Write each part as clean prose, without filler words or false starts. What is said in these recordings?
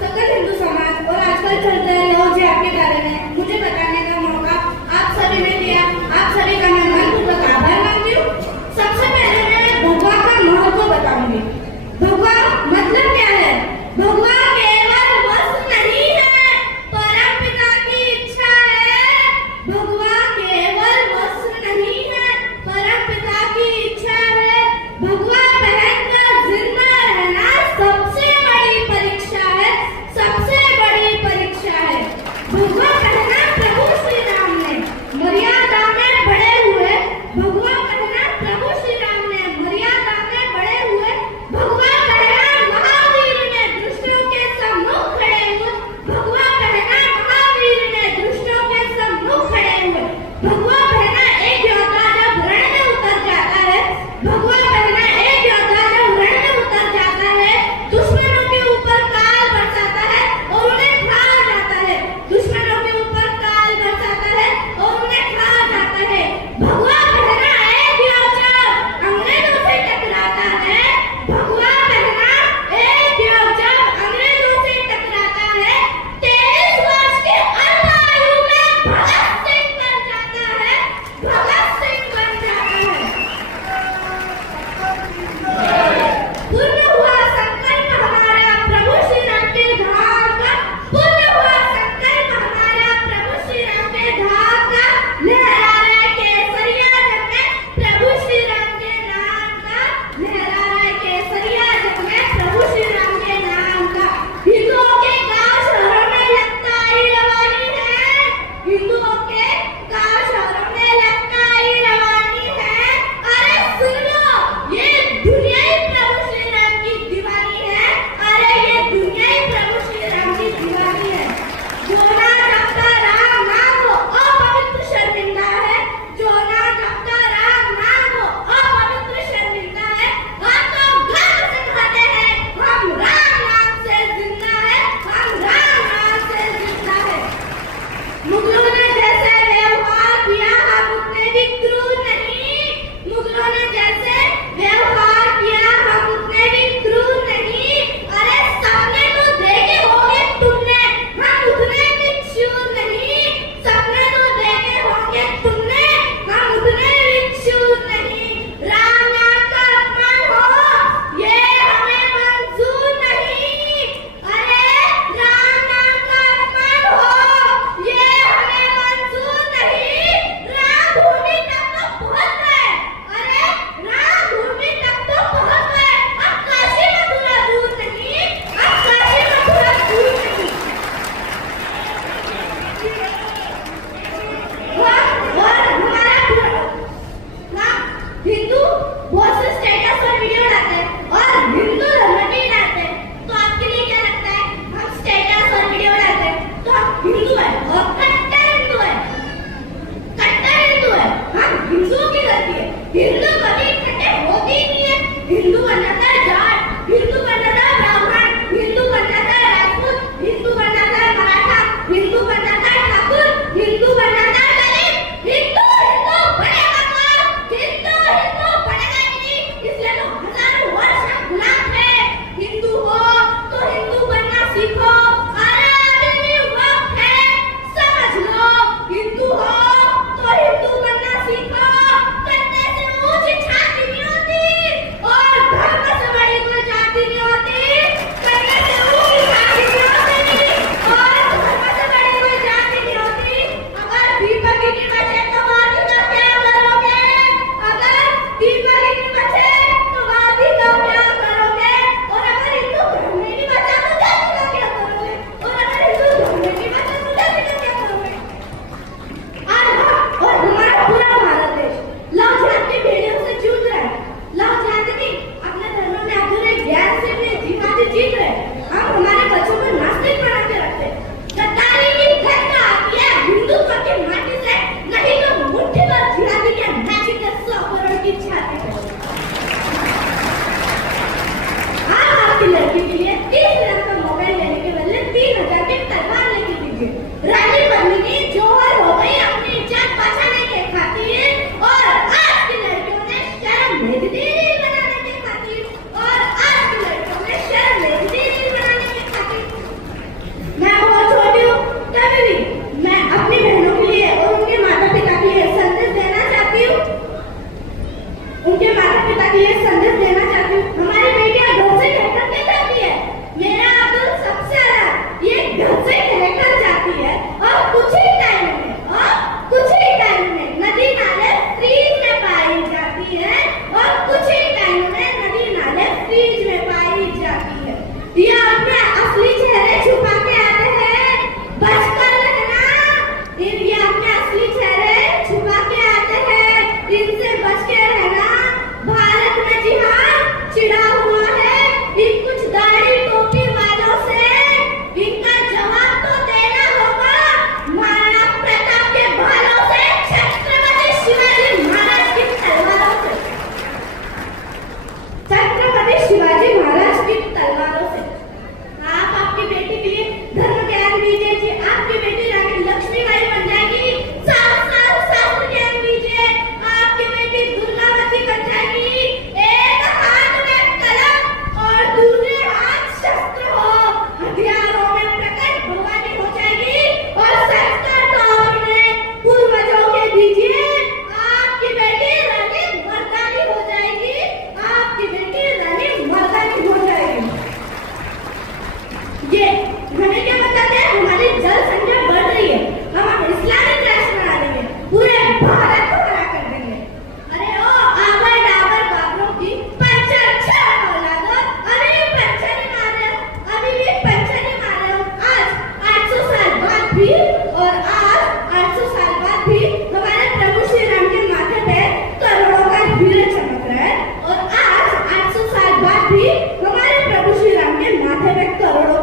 सकल हिंदू समाज और आजकल चल रहे लोग जे आपके बारे में मुझे बताने का मौका आप सभी ने दिया। आप सभी का मैं मनपूर्वक आभार मानती हूँ। सबसे पहले मैं भगवा का महत्व बताऊंगी। भगवा मतलब क्या है? भगवा केवल वस्त्र नहीं है, परम पिता की इच्छा है। भगवा केवल वस्त्र नहीं है, परम पिता की इच्छा है। भगवा पहनकर जिंदा रहना सबसे बड़ी परीक्षा है, सबसे बड़ी परीक्षा है। भगवा पहनना प्रभु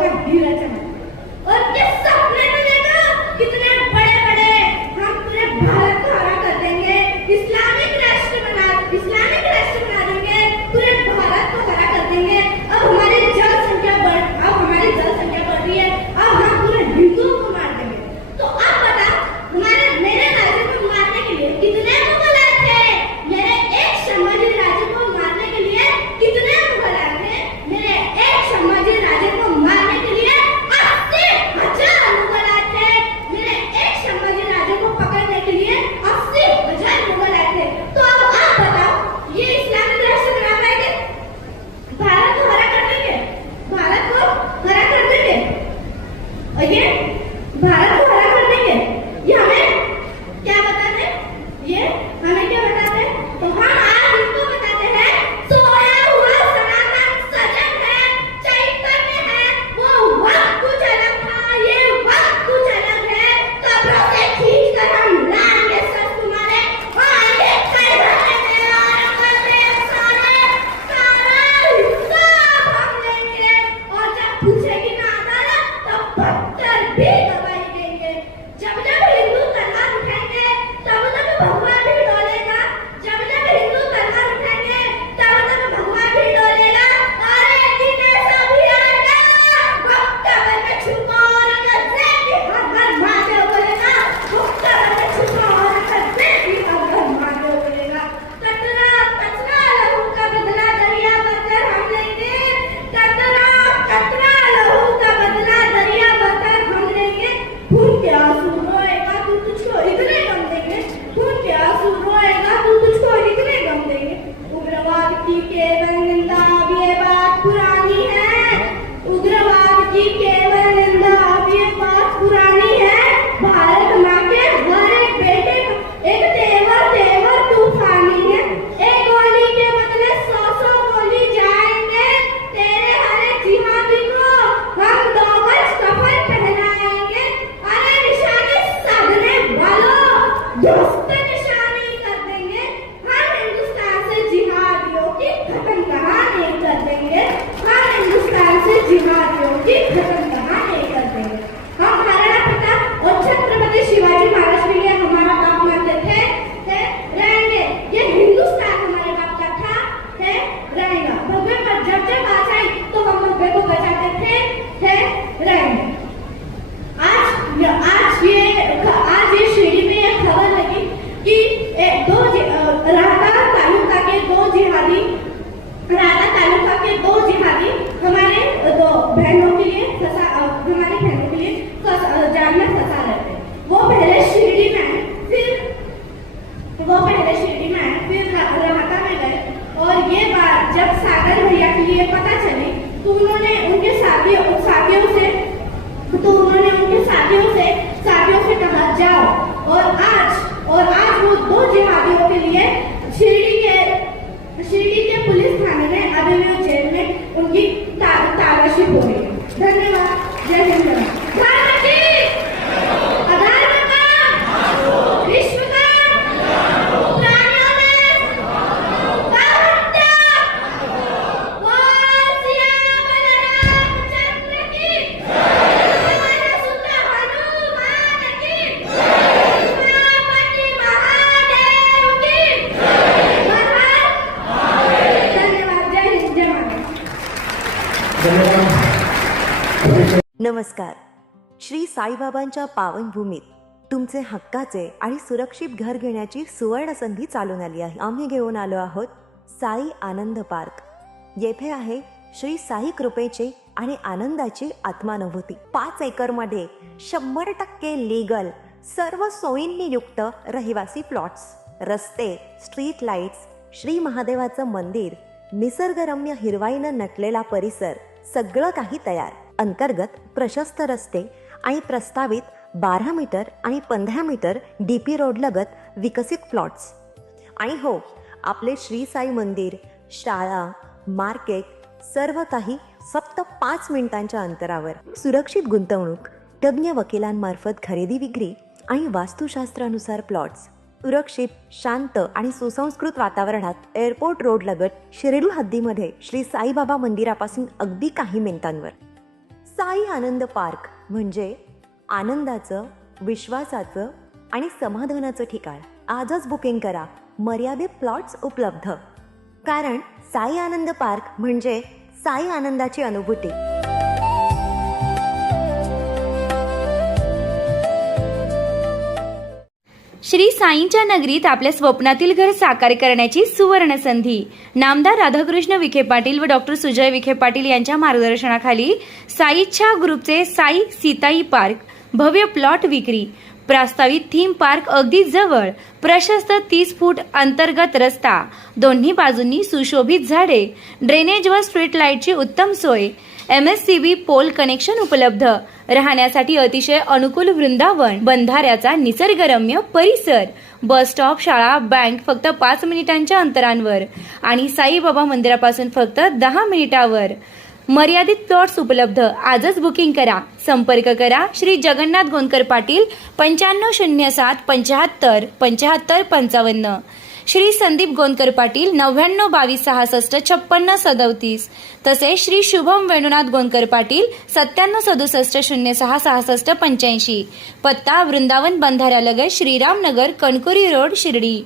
होगा हीरा चमक। और किस सपने में देखा कितने बड़े बड़े हम पूरे भारत को हरा कर देंगे, इस्लामिक राष्ट्र बना देंगे, पूरे भारत को हरा कर देंगे। अब हमारी जनसंख्या बढ़ रही है, अब हम पूरे हिंदुओं को मार देंगे। तो अब बताओ मेरे राज्य को मारने के लिए कितने मुगल आए थे? मेरे एक संभाजी राज्य को मारने के लिए कितने मुगल आए थे? मेरे एक संभाजी राज्य को मारने के लिए 80,000 मुगल आए थे। मेरे एक संभाजी राज्य को पकड़ने के लिए 80,000 मुगल आए थे। तो अब आप बताओ, ये इस्लामिक राष्ट्र बना पाएंगे? भारत को हरा कर देंगे? और ये भारत को हरा कर देंगे? ये हमें क्या बताते? तो हम आज इनको बताते हैं, सोया हुआ सनातन सजग है, चैतन्य है, वो वक्त कुछ अलग था, ये वक्त कुछ अलग है। कब्रों से खींच कर हम लाएंगे सब तुम्हारे, आएंगे कैबरे में और करने सारा हिसाब हम लेंगे। और जब पूछेगी ना अदालत, तब पत्थर भी दबाई देंगे। जब हिंदू तलवार उठाएंगे, तब भगवान भी डोलेगा। जब हिंदू तलवार उठाएंगे, तब भगवान भी डोलेगा। अरे दिन ऐसा भी आएगा, वक्त कब्र में छुपा और कब्र भी हर महादेव बोलेगा। वक्त कब्र में छुपा और कब्र भी हर महादेव बोलेगा। कतरा लहू का बदला दरिया बहकर हम लेंगे। कतरा लहू का बदला दरिया बहकर हम लेंगे। खून के आंसू रोएगा तू तुझको इतने गम देंगे। खून के आंसू रोएगा तू तुझको इतने गम देंगे। उग्रवाद की केवल निंदा अब ये बात पुरानी है। उग्रवाद की केवल निंदा अब ये बात पुरानी है। भारत माँ के हर एक बेटे एक तेवर तूफानी है। एक गोली के बदले 100 गोली जाएंगे। तेरे हर एक जिहादी को हम 2 गज कफन पहनाएंगे। अरे निशाने साधने वालों, दुष्ट निशानी कर देंगे। हम हिंदुस्तान से जिहादियों की खत्म कहानी कर देंगे। हम हिंदुस्तान से जिहादियों की खत्म कहानी कर देंगे। हम महाराणा प्रताप और छत्रपति शिवाजी महाराज भी ये हमारा बाप मानते थे, रहेंगे। ये हिंदुस्तान हमारे बाप का था, रहेगा। भगवे पर जब बात आई तो हम भगवे को बचाते थे, रहेंगे। आज ये शिरडी में एक खबर लगी कि राहता तालुका के दो जिहादी हमारी बहनों के लिए जान में फंसा रहे थे। वो पहले शिरडी में आए, फिर राहता में गए। और ये बात जब सागर भैया के लिए पता चली तो उन्होंने उनके साथियों से कहा जाओ। और आज वो 2 जिहादियों के लिए शिरडी के पुलिस थाने में अभी जेल में उनकी तलाशी हो रही है। धन्यवाद। जय हिंद। भारत की आधार विश्व का प्राणियों में हत्या। बोल सिया बलरामचंद्र की जय। सुत हनुमान की जय। उमापति महादेव की जय। धन्यवाद। जय हिंद। जय माता। नमस्कार. श्री साईबाबांच्या पावनभूमीत तुमचे हक्काचे आणि सुरक्षित घर घेण्याची सुवर्ण संधी चालून आली आहे. आम्ही घेऊन आलो आहोत साई आनंद पार्क. येथे आहे श्री साई कृपेचे आणि आनंदाची आत्मानुभूती. 5 एकरमध्ये 100% लीगल सर्व सोयींनी युक्त रहिवासी प्लॉट्स, रस्ते, स्ट्रीट लाईट्स, श्री महादेवाचं मंदिर, निसर्गरम्य हिरवाईनं नटलेला परिसर, सगळं काही तयार. अंतर्गत प्रशस्त रस्ते आणि प्रस्तावित 12 मीटर आणि 15 मीटर DP रोड लगत विकसित प्लॉट्स. आणि हो, आपले श्री साई मंदिर, शाळा, मार्केट सर्व काही फक्त 5 मिनिटांच्या अंतरावर. सुरक्षित गुंतवणूक, तज्ज्ञ वकिलांमार्फत खरेदी विक्री आणि वास्तुशास्त्रानुसार प्लॉट्स. सुरक्षित, शांत आणि सुसंस्कृत वातावरणात एअरपोर्ट रोड लगत शिरडू हद्दीमध्ये श्री साईबाबा मंदिरापासून अगदी काही मिनिटांवर. साई आनंद पार्क म्हणजे आनंदाचं, विश्वासाचं आणि समाधानाचं ठिकाण. आजच बुकिंग करा. मर्यादित प्लॉट्स उपलब्ध. कारण साई आनंद पार्क म्हणजे साई आनंदाची अनुभूती. श्री साईंच्या नगरीत आपल्या स्वप्नातील घर साकार करण्याची सुवर्ण संधी. नामदार राधाकृष्ण विखे पाटील व डॉक्टर सुजय विखे पाटील यांच्या मार्गदर्शनाखाली साईच्या ग्रुपचे साई सीताई पार्क भव्य प्लॉट विक्री. प्रस्तावित थीम पार्क अगदी जवळ. प्रशस्त 30 फूट अंतर्गत रस्ता, दोन्ही बाजूंनी सुशोभित झाडे, ड्रेनेज व स्ट्रीट लाईटची उत्तम सोय, MSCB पोल कनेक्शन उपलब्ध. राहण्यासाठी अतिशय अनुकूल वृंदावन, बंधाऱ्याचा निसर्गरम्य परिसर, बस स्टॉप, शाळा, बँक फक्त 5 मिनिटांच्या अंतरावर आणि साईबाबा मंदिरापासून फक्त 10 मिनिटावर. मर्यादित प्लॉट्स उपलब्ध. आजच बुकिंग करा. संपर्क करा श्री जगन्नाथ गोंदकर पाटील 9507 75 75 55, श्री संदीप गोंदकर पाटील 99 22 66 56 37, तसेच श्री शुभम वेणुनाथ गोंदकर पाटील 97 67 06 66 85. पत्ता वृंदावन बंधाऱ्यालगत श्रीराम नगर, कणकुरी रोड, शिर्डी.